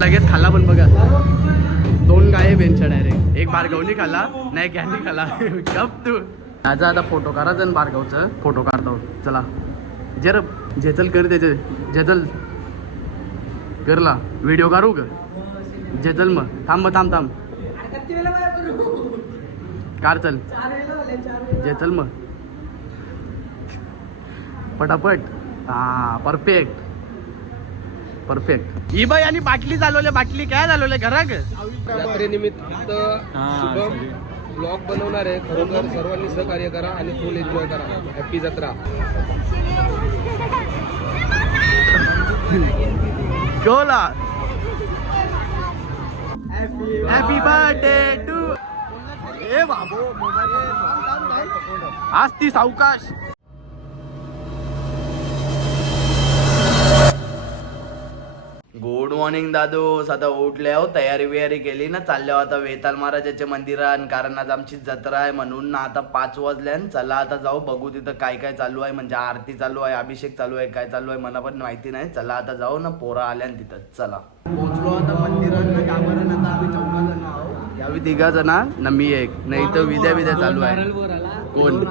लगेच खाल्ला पण बघा, 2 गाये बेंच्या डायरेक्ट. एक भार्गवनी खाल्ला, नाही गॅनी खाल्ला. गप तू. माझा आता फोटो काढायचा आणि भार्गवचं फोटो काढतो. चला जर झेचल कर त्याचे झेचल करला व्हिडिओ काढू ग झेचल. मग थांब कार चल झेचल मग पटापट. हा परफेक्ट. ही बाई आणि बाटली चालवले. बाटली काय चालवले घराक यात्रेनिमित्त शुभम ब्लॉग बनवणार आहे. खरोखर सर्वांनी सहकार्य करा आणि फुल एन्जॉय करा. हॅपी जत्रा. गोला हॅपी बर्थडे टू. ए बाबू आज ती सावकाश. गुड मॉर्निंग दादू. आता उठले हो, तयारी बियारी केली ना, चालल्या आता वेताल महाराजाच्या मंदिरात, कारण आज आमची जत्रा आहे म्हणून ना. आता 5 वाजल्यान. चला आता जाऊ बघू तिथं काय काय चालू आहे. म्हणजे आरती चालू आहे, अभिषेक चालू आहे, काय चालू आहे मला पण माहिती नाही. चला आता जाऊ ना, पोरा आल्यान तिथं. चला पोचलो आता मंदिरात. गावाला आता आम्ही 14 जण आहोत. यावी 3 जण ना मी एक नाही तर विद्या चालू आहे. कोण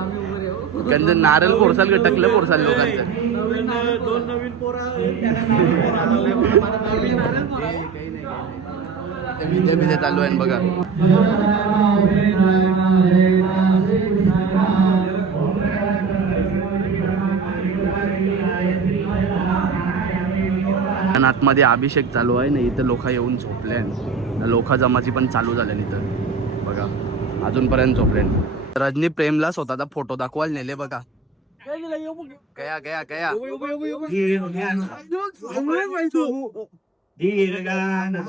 गंज नारळ पोरसाल का टकलं पोरसाल लोकांचं. 2 नवीन पोरा विद्या चालू आहे बघा. आतमध्ये अभिषेक चालू आहे ना. इथं लोक येऊन झोपले. लोक जमाची पण चालू झाले इथं बघा. अजूनपर्यंत झोपले. रजनी प्रेमला स्वतःचा फोटो दाखवायला नेले बघा. गया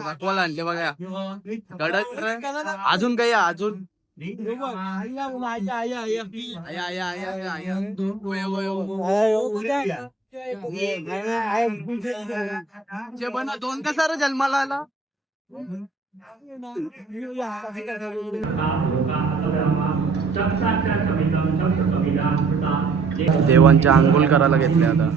दाखवायला आणले बघा. कडक. अजून काय अजून बना 2 कसा रे जन्माला आला. देवांच्या आंघोळ करायला घेतले आता.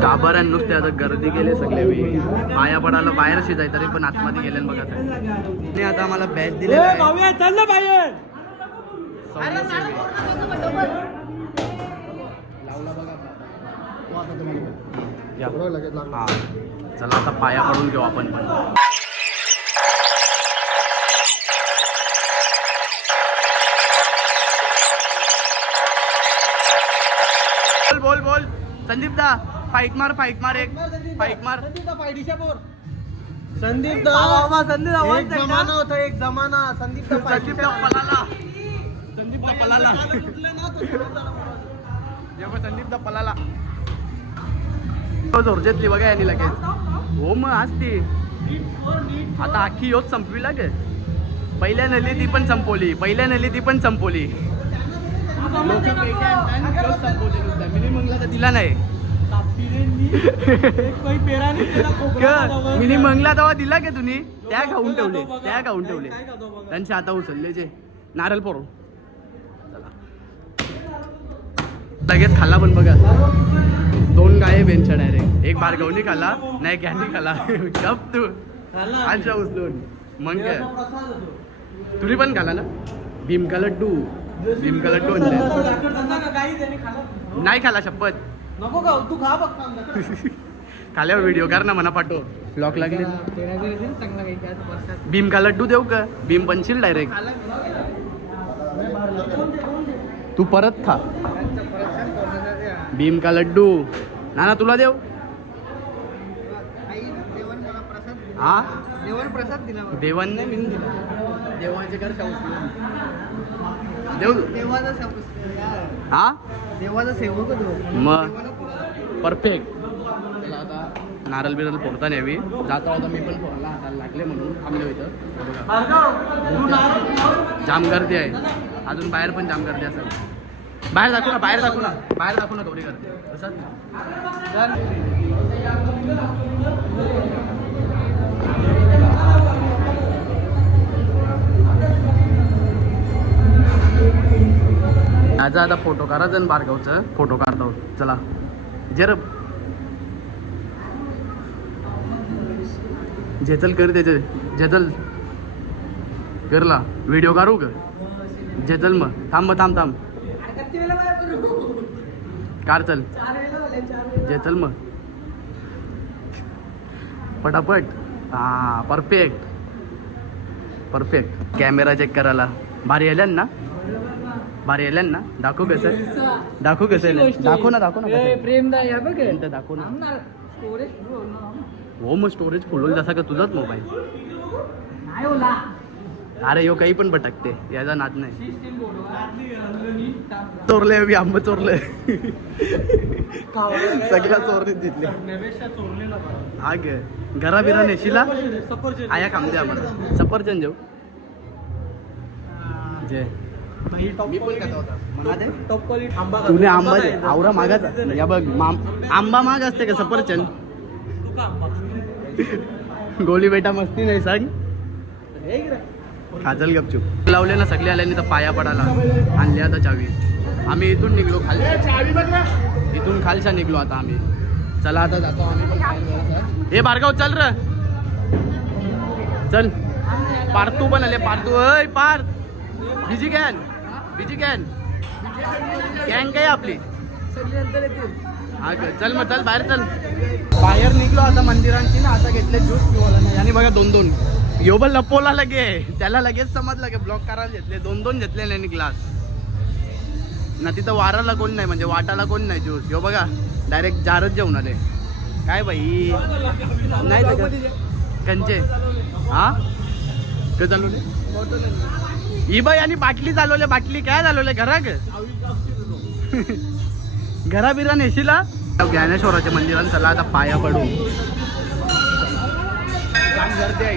गाभाऱ्यान नुसते आता गर्दी गेले सगळे. पाया पडायला बाहेर शिजाय तरी पण आतमध्ये गेले बघा. नाही आता आम्हाला बॅच दिले. चला आता पाया पडून घेऊ आपण पण. बोल संदीप दा फाईट मार एक फाईट मार. संदीप एक जमाना होता. संदीप दा पलाला जोरजेतली बघा यांनी लगेच. हो मग आज ती आता अख्खी योच संपवी लागे. पहिल्या नली ती पण संपवली. लोक मिनी मंगला तर दिला नाही. मिनी मंगला तेव्हा दिला का तुम्ही. त्या खाऊन ठेवले. त्यांच्या आता उचलले जे नारळ पोर. लगेच खाल्ला पण बघा. 2 गाये बेंच्या डायरेक्ट. एक भार्गवनी खाल्ला, नाही गॅनी खाल्ला. गप तू. अच्छा उचलून मग काय तुम्ही पण खाला ना. भीमका लड्डू नाही खाला शपथ. नको का तू खा बघ. खाल्यावर व्हिडिओ कर ना म्हणा पाठव. ब्लॉक लागले. भीमका लड्डू देऊ का. भीम बनशील डायरेक्ट. तू परत खा भीमका लड्डू. ना तुला देऊ. हा देवान नाही मी दिला. देवाचे कर देऊ. हा देवाचा सेवक मग परफेक्ट. चला आता नारळ बिरल फोडता न्यावी. जाता होता मी पण फोडायला हाताला लागले म्हणून थांबलो इथं. जाम गर्दी आहे अजून. बाहेर पण जाम गर्दी असेल. बाहेर दाखवू ना, बाहेर दाखवू ना, बाहेर दाखवू ना थोडी गर्दी. कसं याचा आता फोटो काढायचा आणि बारगावचं फोटो काढतो. चला जर जेचल कर त्याचे जेचल करला व्हिडिओ काढू का जेचल. मग थांब थांब कार चल जेचल मग पटापट. हा परफेक्ट परफेक्ट. कॅमेरा चेक करायला भारी आल्या ना, भारी आल्या ना. दाखवू कसं, दाखवू कसं, दाखव ना दाखव ना प्रेम बघ दाखव ना. हो मग स्टोरेज फुल होईल जसा का तुझाच मोबाईल. अरे यो काही पण भटकते याचा नाद नाही. चोरले मी आंबा चोरले सगळ्या चोरले तिथले. हा ग घरा बिरा नेशीला आया काम द्या आम्हाला. सफरचंद जेऊ जे मी पण खाता होता म्हणा दे. तुने आंबा दे आवरा मागाचा या बघ. आंबा माग असते का सफरचंद. गोली बेटा मस्ती नाही सांग. खाजल गपचूप लावले ना सगळे आल्याने तर पाया पडायला आणले आता चावी. आम्ही इथून निघलो खाली, इथून खालच्या निघलो आता आम्ही. चला आता जातो आम्ही पण. हे बारगाव चल र चल. पार्थू पण आले. पार्थू अय Parth busy can busy can गँग काय आपली. हा चल मग चल बाहेर चल. बाहेर निघलो आता मंदिरांची ना. आता घेतले ज्यूस पिवाला नाही आणि बघा 2-2 योबल लपवला लगे. त्याला लगेच समजलं की ब्लॉक करायला घेतले. 2-2 घेतले नाही ग्लास ना. तिथं वाराला कोण नाही म्हणजे वाटाला कोण नाही ज्यूस. यो बघा डायरेक्ट जारच जेवण आले. काय बाई नाही कंचे हा क चालवले ही बाई आणि बाटली चालवले. बाटली काय चालवले घरा ग घरा बिरा नेशीला. ज्ञानेश्वराच्या मंदिरात चला आता पाया पडू. गर्दी आहे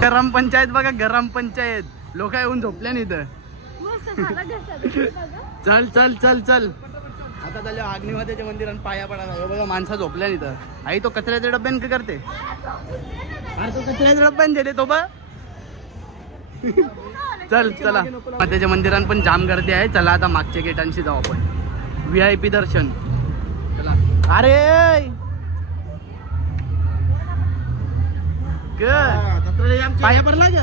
गरम पंचायत बघा. गरम पंचायत लोक येऊन झोपल्या नाही इथं. चल चल चल चल आता झालं अग्निवाद्याच्या मंदिरात पाया पडायला. बघा माणसा झोपल्या नाही इथं. आई तो कचऱ्याच्या डब्यान का करते. अरे तो कचऱ्याच्या डब्यान दिले तो बघ. चल चला त्याच्या मंदिरात पण जाम गर्दी आहे. चला आता मागच्या गेटांशी जाऊ आपण. VIP दर्शन चला. अरे पाया पडला ग.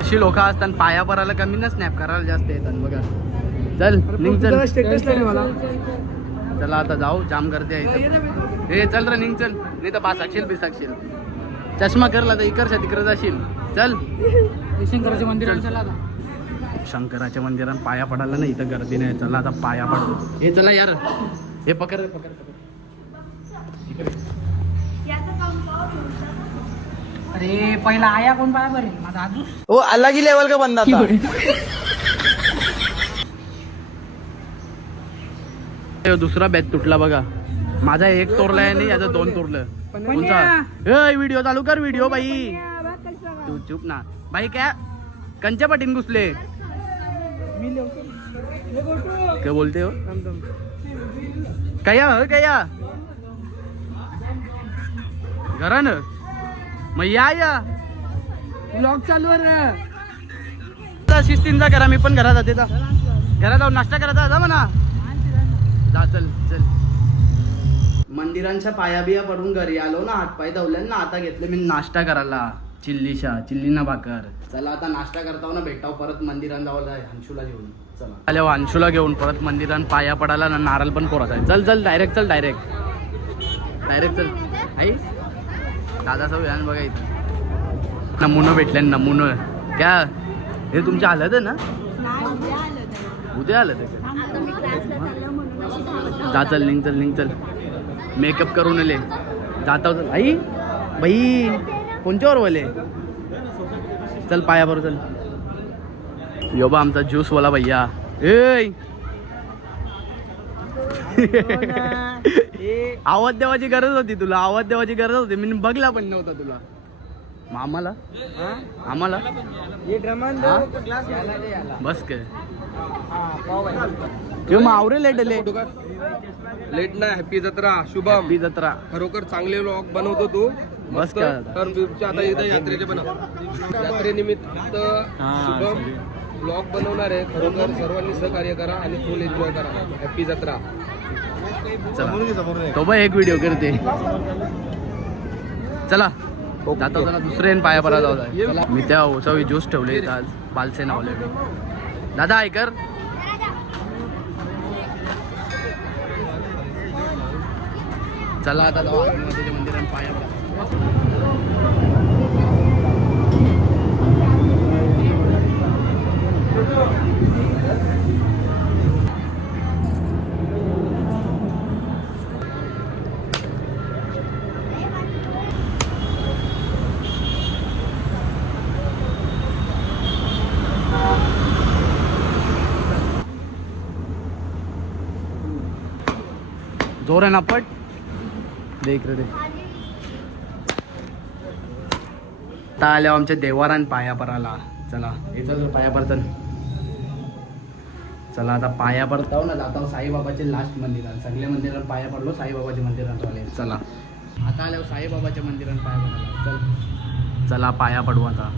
अशी लोक असतात पाया पडायला कमी ना स्नॅप करायला जास्त येतात बघा. चल निघ चल. चला आता जाऊ. जाम गर्दी आहे. हे चल रे निघ चल नाही तर बासाक्षील बिसाक्षील. चष्मा करला तर इकडच्या तिकडे जाशील. चल शंकराच्या मंदिरात चला आता. शंकराच्या मंदिरात पाया पडायला नाही इथं गर्दी नाही. चला आता पाया पडतो. हे चला यार हे पकड पकड पकड. अरे पहिला आया कोण पाया बरे माझा आजू. ओ अलग ही लेवल का बंदा था. दुसरा बॅच तुटला बघा. माझा एक तोरलाय आणि याचा 2 तोरलं. कोणचा व्हिडिओ चालू कर. व्हिडिओ बाई तू चुप ना बाई. काय कंच्या पाटीन घुसले काय बोलते हो. कया हो कया घरा न मग या ब्लॉग चालू आहे. शिस्तींचा करा. मी पण घरात जाते. घरात जाऊन नाश्ता करायचा जा म्हणा. जा चल चल. मंदिरांच्या पाया बिया पडून घरी आलो ना. हातपाय धावले ना. आता घेतले मी नाश्ता करायला. चिल्ली ना भाकर. चला आता नाश्ता करताव ना भेटाव परत मंदिरात जावं अंशूला घेऊन. चला आले अंशूला घेऊन परत मंदिरात पाया पडायला ना. नारळ पण पोराचा आहे. चल चल डायरेक्ट चल. डायरेक्ट चल. आई दादा सब यान बघा इथं नमुनं भेटले. नमुनं क्या हे तुमच्या आलं ना. उद्या आलं ते जा चल निघ चल निघ चल. मेकअप करून आले जाता आई बाई कोणच्यावर बोले चल पायावर चल. यो बा आमचा ज्यूस वाला भैया. ए आवाज देवाची गरज होती तुला, आवाज देवाची गरज होती. मी बघला पण नव्हता तुला. आम्हाला आम्हाला बस काय मग आवरे लेट लेट ना. हॅपी जत्रा शुभम. बी जत्रा खरोखर चांगले व्लॉग बनवतो तू. बस काय आता एकदा यात्रेचे बनव. यात्रेनिमित्त शुभम ब्लॉग बनवणार आहे. खरोखर सर्वांनी सहकार्य करा आणि फुल एन्जॉय करा. हॅपी जत्रा. चला तो बघ एक व्हिडिओ करते. चला जाता चला दुसरे पाया परा जाऊ. मी त्या ओसावी ज्यूस ठेवले आज बालसे नावले. दादा ऐकर चला आता जाऊ आतमध्ये मंदिरात पाया परा. जोर आहे ना पट देख रे. आता आल्या आमच्या देवारान पाया पराला. चला हे चल पाया पर चल. चला आता पाया पडताव ना जाता साईबाबाचे लास्ट मंदिरात. सगळ्या मंदिरात पाया पडलो, साईबाबाच्या मंदिरात आले. चला आता आल्या साईबाबाच्या मंदिरात पाया पडायला. चल चला पाया पडू आता.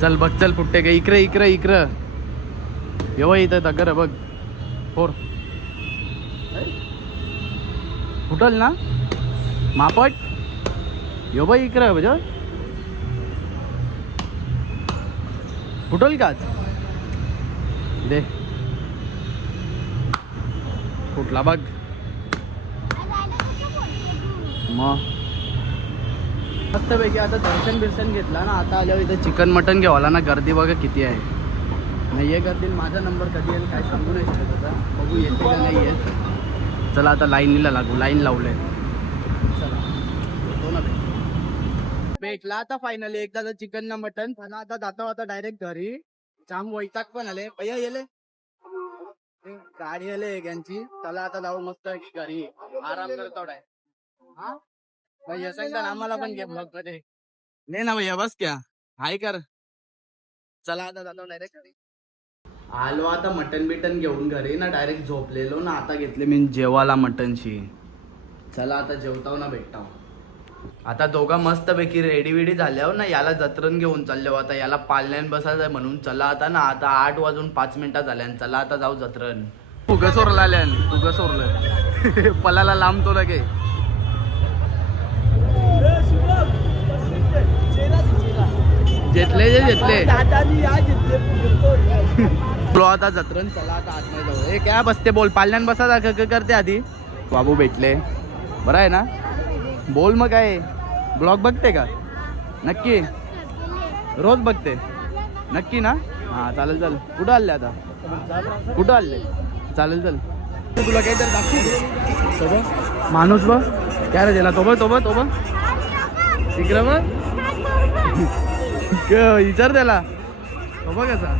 चल बघ चल कुठे काय इकडे इकडे इकडे येवा इथं दगर बघ फोर फुटल ना मापट. यो बाई इकडे बज फुटल काच दे फुटला बघ. मग मस्तपैकी आता दर्शन बिर्शन घेतला ना. आता आल्यावर इथं चिकन मटन घेवाला ना. गर्दी बघा किती आहे. नाही ये गर्दीत माझा नंबर कधी येईल काय सांगू नाही शकत. आता बघू येते का नाही येत. चला आता लाईनीला लागू. लाईन लावलंय. चला येतो ना भेटला आता फायनली एकदा चिकन ना मटन. पण आता जाता आता डायरेक्ट घरी. जाम वैताग पण आले भैया येले गाडी आले यांची. चला आता जाऊ मस्त घरी आराम करतो. हा भैया सांगता आम्हाला पण घे मग मध्ये नाही ना भैया बस क्या हाय कर. चला आता जातो डायरेक्ट घरी. आलो आता मटन बिटन घेऊन घरी ना. डायरेक्ट झोपलेलो ना. आता घेतले मी जेवाला मटनची. चला आता जेवताव ना भेटताव. आता दोघा मस्त पैकी रेडी वेडी झाल्यावर ना याला जत्रण घेऊन चाललो. आता याला पाल्यान बसायचं म्हणून चला आता ना. आता 8 वाजून 5 मिनिटं झाल्यान. चला आता जाऊ जत्रण. फुग सोरला आल्यान फुग सोरलं पलाला लांबतो लगे. घेतले जे घेतले आता जत्रण. चला आता आतमध्ये जाऊ. हे काय बसते बोल पाल्यान बसा करते आधी. बाबू भेटले बरं आहे ना. बोल मग काय ब्लॉग बघते का नक्की रोज बघते नक्की ना. हा चालेल चल. कुठं आले आता कुठं आले. चालेल चल तुला काहीतरी दाखवू सोबत माणूस बघ काय रे त्याला. तो बघ तिकडं बघ विचार त्याला. तो बघ कसा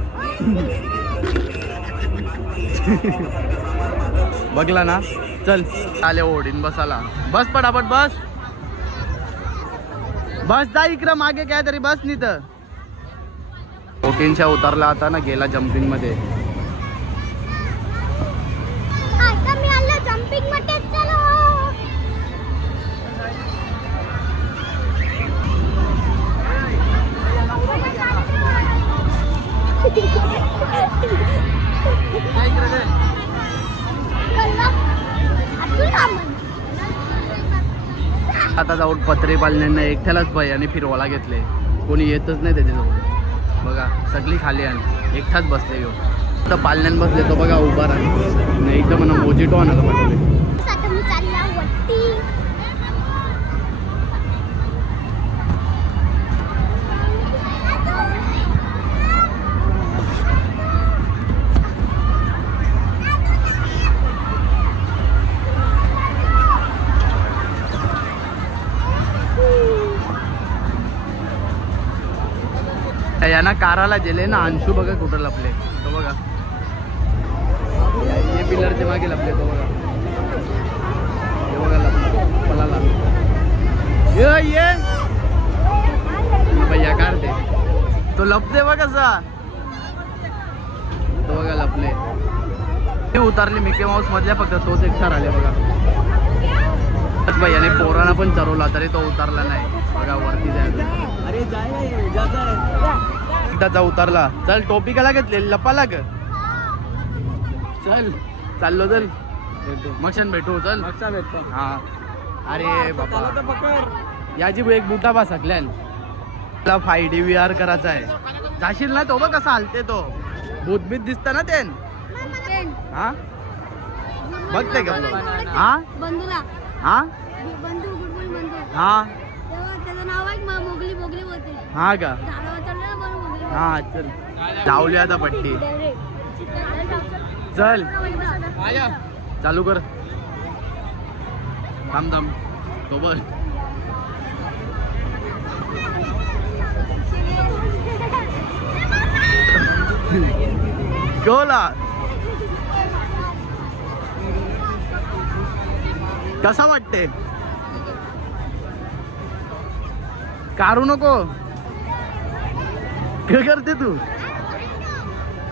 बघला ना. चल आले ओढीन बसाला. बस पटापट बस बस जा इकडं मागे काय तरी बस नाही तर. ओटीनच्या उतरला आता ना. गेला जम्पिंग मध्ये. आता जाऊन पत्रे पालण्यांना एकट्यालाच बाई आणि फिरवायला घेतले. कोणी येतच नाही त्याच्याजवळ. बघा सगळी खाली आणि एकटाच बसले. घेऊ तर पालण्यान बसले. तो बघा उभा राहिले एकदम म्हणा मोजिटो आणायला पाहिजे. यांना काराला गेले ना. अंशू बघा कुठं लपले तो बघा. हे पिलरचे मागे लपले तो बघा. हे बघा लपले पलाला. ये भैया काढते तो लपते बघ कसा. तो बघा लपले. ते उतारले मिकी माऊस मधल्या फक्त तोच एकटा राहिले बघा. भैयाने पोरांना पण चरवला तरी तो उतरला नाही बघा. वरती जायचं एकदाचा उतरला. चल टोपी कला घेतली लपाला ग. चल चाललो चल मक्षण भेटू चल. भेटतो. हा अरे बाबा याची एक बुटा बा सकल्यान. तुला 5D VR करायचा आहे. जाशील ना तो बघ कसा हलते तो. भूतभीत दिसत ना ते. हा बघते का हा बंधूला हा बंधू गुडबुल बंधू हा त्याचं नाव आहे मोगली मोगली बोलते. हा का झाडावर चढलं ना म्हणून मोगली हा चल लावली आता पट्टी. चल चालू कर. थांब थांब तो बघ. गोला कसा वाटते. काढू नको. काय करते तू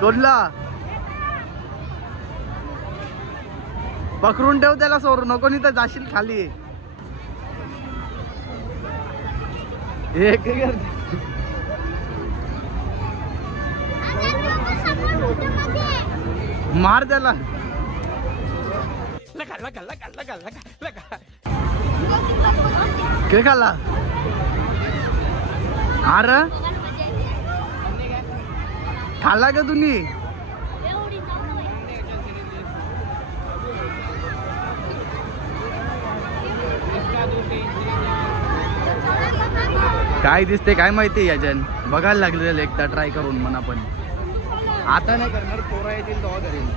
कोणला. पकडून ठेव त्याला. सोडू नको नाही तर जाशील खाली. हे काय करते. मार त्याला. काय खाला अरे खाला का तुम्ही. काय दिसते काय माहिती याच्यान. बघायला लागलेलं एकदा ट्राय करून म्हणा. पण आता नाही करणार. पोरा येतील तेव्हा करेल.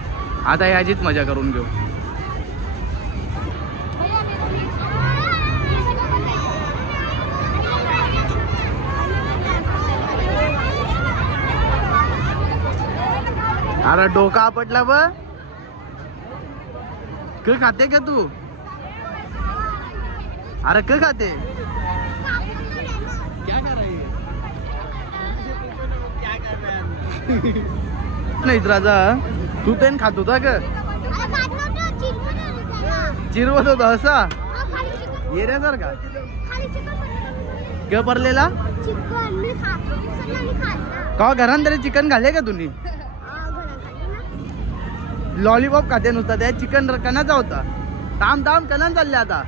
आता याचीच मजा करून घेऊ. अरे डोका आपटला ब. काय खाते का तू. अरे काय खाते. क्या कर रही है. नाही राजा तू तेन खात होता का. चिरवत होता असा येण्यासारखा. ग भरलेला का घरात तरी चिकन घाले का तुम्ही. लॉलीपॉप खाते नुसता. त्या चिकन कणाचा होता. ताम ताम कणा चालले आता.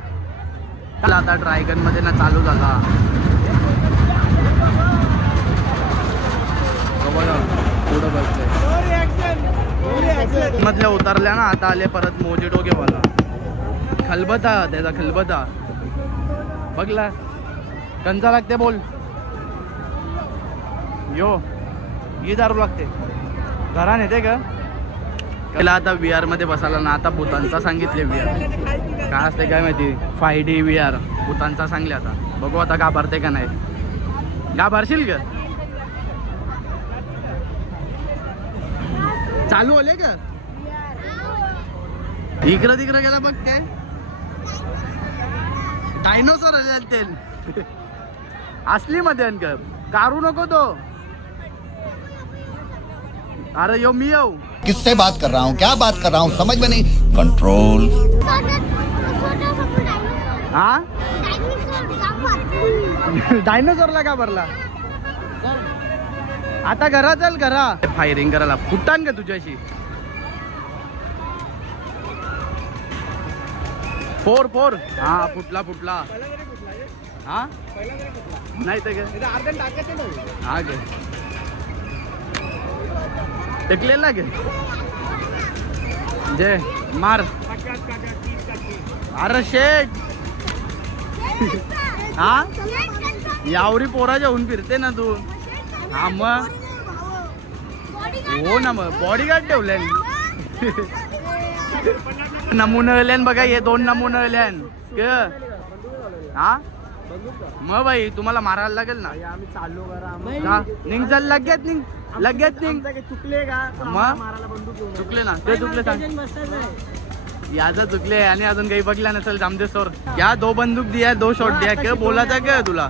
आता ड्रायगन मध्ये ना चालू झाला. पुढं बघतोय मधल्या उतरल्या ना. आता आले परत मोजिटो घेवाला. खलबता त्याचा खलबता बघला. कंचा लागते बोल. यो ही दारू लागते. घरान येते का. त्याला आता VR मध्ये बसायला ना. आता भूतांचा सांगितले VR काय असते काय माहिती. 5D VR भूतांचा सांगले. आता बघू आता घाबरते का नाही. घाबरशील का. चालू होले का. इकडं तिकडं गेला बघ. काय डायनोसॉर आले ते असली मध्ये काढू नको तो. अरे यो मी येऊ. किससे बात कर रहा हूँ क्या बात कर रहा हूँ समझ में नहीं. कंट्रोल. हा डायनोसॉरला का भरला. आता घरा चल घरा. फायरिंग करायला फुटान का तुझ्याशी. फोर फोर हा फुटला फुटला. हा नाही तर हा गे टेकलेला गे. जे मार. अरे शेट हा यावरी पोराच्या होऊन फिरते ना तू. हा मग हो ना. मग बॉडीगार्ड ठेवले. नमुने आल्यान बघा. हे 2 नमुने आल्यान. हा मग बाई तुम्हाला मारायला लागेल ना. आम्ही चाललो करा का? निघ चल लगेच निघ लगेच निघ. चुकले का मग मारायला बंदूक घेऊन चुकले ना ते चुकले सांग. याचं चुकले आणि अजून काही बघला नसेल जामदेसवर. क्या दो बंदूक दिया दो शॉट दिया क्या बोलायचा काय तुला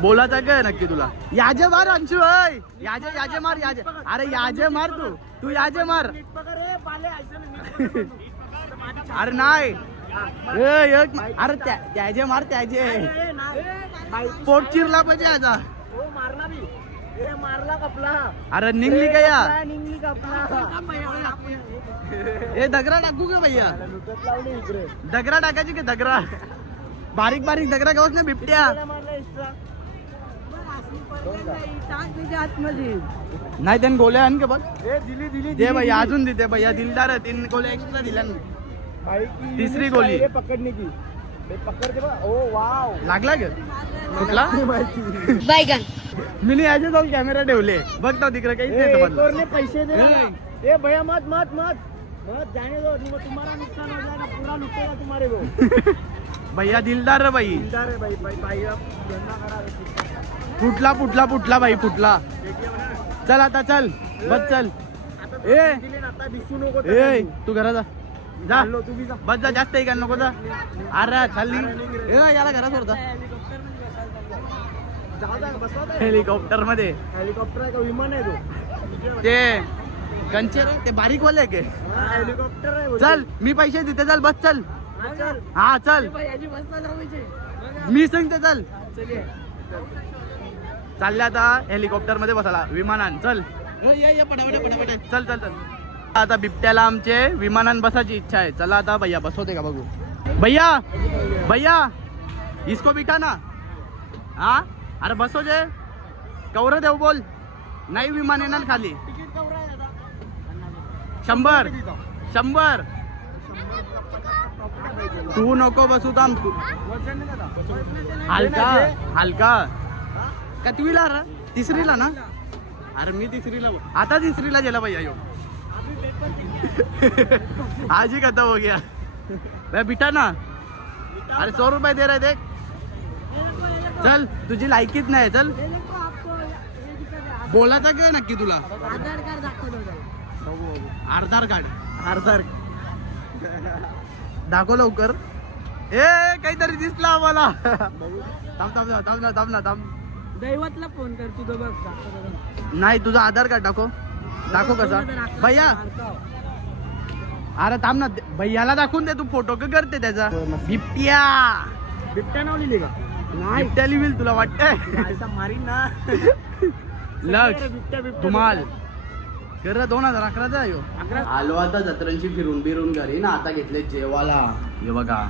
बोलायचा काय नक्की तुला. याजे मार अंशू अय याजे मार याजे. अरे याजे मार तू याजे मार. अरे नाही अरे त्याचे मार त्याचे पोट चिरला पाहिजे याचा. मारला कपला अरे निघली का या निघली कपला ए दगरा टाकू का भैया. दगरा टाकायची की दगरा बारीक बारीक दगरा गावत ना बिबट्या. नाही त्याने गोल्या आण का बघ. दे भैया अजून दे भैया दिलदार 3 गोल्या एक्स्ट्रा दिल्या. तिसरी गोली पकडणे की पकडते बा. ओ वाव लागला ग कुठला बैगन मी याचे जाऊन कॅमेरा ठेवले बघता तिकडे काही ने पैसे दे. ए भैया मत मत मत मत जाने दो. तुम्हारा नुकसान हो जाएगा पूरा लुटेगा तुम्हारे को. भैया दिलदार रे भाई. दिलदार है भाई भाई भाई अब धंधा करा फुटला भाई फुटला. चल आता चल बस चल. ए आता दिसू नको. ए तू घरा जा जा तू बी जा. बस जा जास्त का नको जा. अरे चालली याला घरात सोडता हेलिकॉप्टर मध्ये. हेलिकॉप्टर आहे का विमान आहे तो. ते कंचे रे ते बारीक वाले के. हेलिकॉप्टर आहे. चल मी पैसे देते चल बस चल. चल हा चल मी सांगते चल. चालले आता हेलिकॉप्टर मध्ये बसायला विमानान. चल पटापट चल चल चल. आता बिबट्याला आमचे विमानान बसायची इच्छा आहे. चला आता भैया बसवते का बघू. भैया भैया इसको बिठा ना. हा अरे बसो जे कवर देऊ बोल. नाही विमान येणार खाली. 100 तू नको बसू थांब तू. हलका हलका कितवीला रा 3रीला ना. अरे मी 3रीला आता 3रीला गेला भैया यो. आज ही खत्म हो गया. भाई बिठा ना. अरे 100 रुपये दे रहे देख. चल तुझी लायकीच नाही. चल बोलायचा काय नक्की तुला. आधार कार्ड दाखव लवकर. ए काहीतरी दिसला आम्हाला. थांब ना दैवतला फोन कर तुझं बघ. नाही तुझं आधार कार्ड दाखव कसा भैया. अरे थांब ना भैयाला दाखवून दे. तू फोटो का करते त्याचा. बिबट्या बिबट्या नाव लिहिले का. बिबट्या लिहिल तुला वाटतंय. मारीन ना. लक्ष धुमाल कर 2011चा यो. आलो आता जत्रांची फिरून घरी ना. आता घेतले जेवाला. हे बघा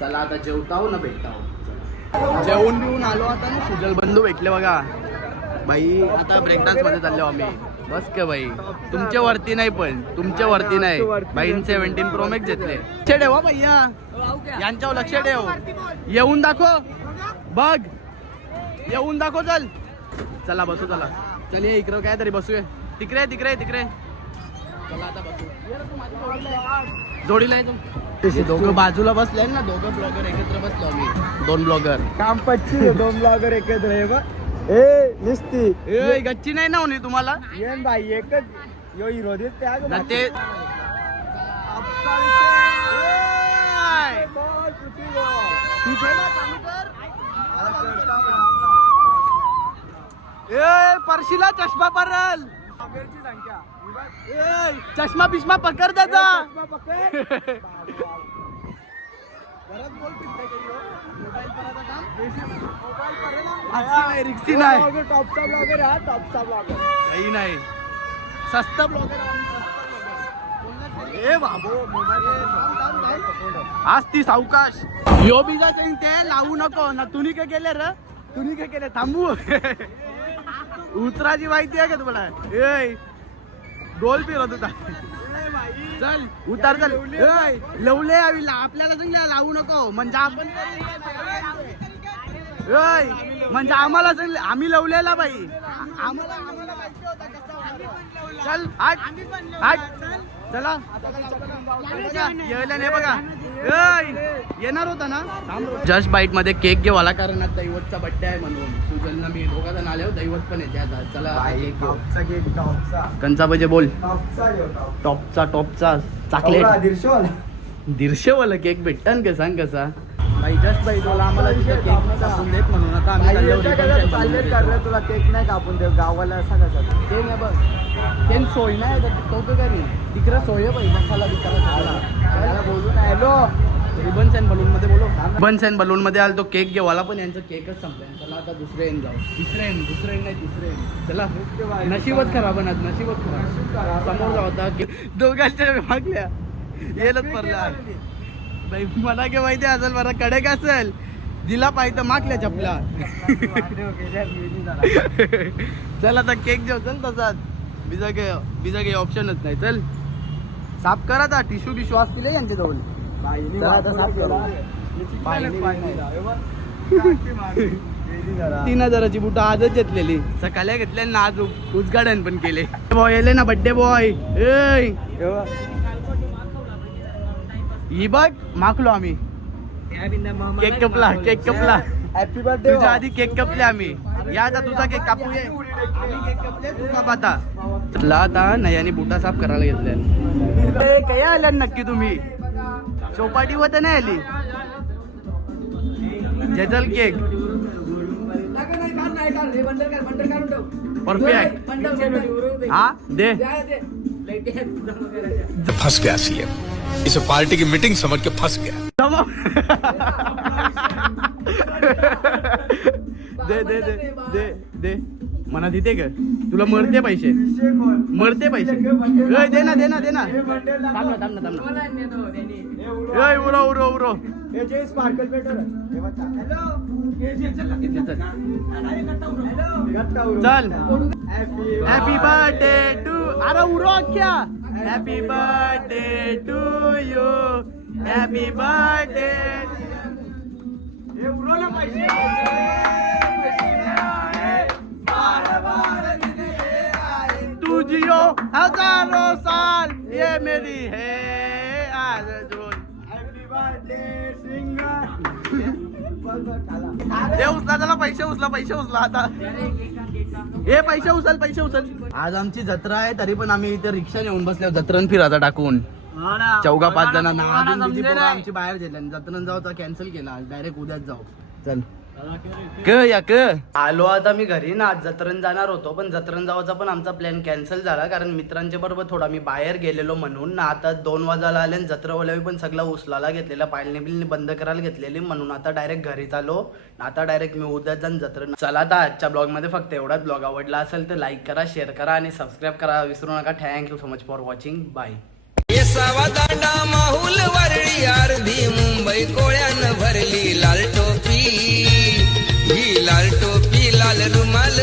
चला आता जेवताव ना भेटताव. जेवून बिवून आलो आता ना. सुजल बंधू भेटले बघा बाई. आता ब्रेक डान्स मध्ये चाललो आम्ही. बस का बाई तुमच्या वरती नाही पण तुमच्या वरती नाही बाई. 17 प्रो मॅक्स घेतले. लक्ष ठेवा भैया यांच्यावर लक्ष ठेव. येऊन दाखव बघ येऊन दाखव. चल चला बसू चला. चल ये इकडं काय तरी बसूया. तिकडे चला आता बसू. जोडीला आहे दोघं बाजूला बसले ना. दोघं ब्लॉगर एकत्र बसलो आम्ही. 2 ब्लॉगर काम 2 ब्लॉगर एकत्र आहे बा. ए निस्ती ए गच्ची नाही ना होणी तुम्हाला. येन भाई एकच यो हिरो दिसते आग ना ते ए परशीला चष्मा परल. चष्मा पिष्मा पकड त्याचा. रिक्सी नाही. टॉपचा ब्लॉगर हा. टॉपचा ब्लॉगर काही नाही. सस्ता ब्लॉगर. ए बाबो आज ती सावकाश. यो बिजा ते लावू नको ना. तुम्ही काय केले र. तुम्ही काय केले थांबू. उतराची माहिती आहे का तुम्हाला. ए गोल फिरत होता. चल उतार चल. लवले आपल्याला सांगल्या लावू नको म्हणजे आपण म्हणजे आम्हाला सांगले. आम्ही लवलेला बाई. आम्हाला माहिती होता कसा चल आठ आठ चला यायला नाही बघा येणार होता ना जस्ट बाईट मध्ये केक घेवाला कारण आज दैवतचा बर्थडे आहे म्हणून सुजलना मी दोघा जण आले दैवत पण येते आता चला कंचा पाहिजे बोल टॉपचा चॉकलेट 150 वाला केक भेटन का सांग कसा भाई जस्ट बाईट वाला आम्हाला केक कापून देत म्हणून आता आम्ही तुला केक नाही कापून देऊ गावाला असा कसा ते नाही बघ ते सोय नाही तो का नाही तिकडे सोय पाहिजे मसाला बिकाला बोलून हॅलो रिबन्स अँड बलून मध्ये बोलो रिबन्स अँड बलून मध्ये आलो तो केक घेवाला पण यांचं केकच संपलाय चला आता दुसरे येऊन जाऊ दुसरे नाही तिसरे चला नशीबच खराब आज नशीबच खराब समोर जाऊ आता दोघांच्या मागल्या येलच पडला बाई मला काय माहिती असेल बरं कडे का असेल दिला पाहिजे मागल्या चपला चल आता केक जेव चल तसाच बिजा काही ऑप्शनच नाही चल साफ करा आता टिश्यू असतील यांच्या जवळ 3000ची बुट आजच घेतलेली सकाळी घेतल्या ना आज उद्घाटन पण केले बॉय ना बड्डे बॉय ही बघ मागलो आम्ही केक कपला हॅपी बर्थडे तुझ्या आधी केक कपले आम्ही या आता तुझा केक कापू ये आम्ही केक कपले तू काप आता चला आता नयाने बुटा साफ करायला घेतल्या काय आल्या नक्की तुम्ही चौपाटी वर तर नाही आली जेजल केक परफेक्ट हा दे फंस गया सीएम इसे पार्टी की मीटिंग समझ के फंस गया दे दे दे दे दे मना देते का तुला मरते पैसे दे ना थांब ना उरो चल हॅपी बर्थडे टू अरे उरो क्या happy birthday to you happy birthday तू जियो हजारों साल ये मेरी है आरज़ू हॅपी बर्थडे सिंगर हे उचला त्याला पैसे उचला आता हे पैसे उचल आज आमची जत्रा आहे तरी पण आम्ही इथे रिक्षा नेऊन बसल्या जत्रण फिरायचा टाकून 4-5 जणांना आमची बाहेर गेल्या जत्रण जाऊचा कॅन्सल केला डायरेक्ट उद्याच जाऊ चल आलो आता मी घरी ना आज जत्रण जाणार होतो पण जत्रण जावाचा पण आमचा प्लॅन कॅन्सल झाला कारण मित्रांच्या बरोबर थोडा मी बाहेर गेलेलो म्हणून ना आता 2 वाजायला आले जत्रावाल्यावी पण सगळं उचलायला घेतलेला पाळणी बिलणी बंद करायला घेतलेली म्हणून आता डायरेक्ट घरी चालो आता डायरेक्ट मी उद्या जाऊन जत्रण चला आता आजच्या ब्लॉग मध्ये फक्त एवढाच ब्लॉग आवडला असेल तर लाईक करा शेअर करा आणि सबस्क्राईब करा विसरू नका thank you so much for watching bye Danda Mahul Worli अर्धी मुंबई कोळ्यानं भरली लाल टोपी ही लाल टोपी लाल रुमाल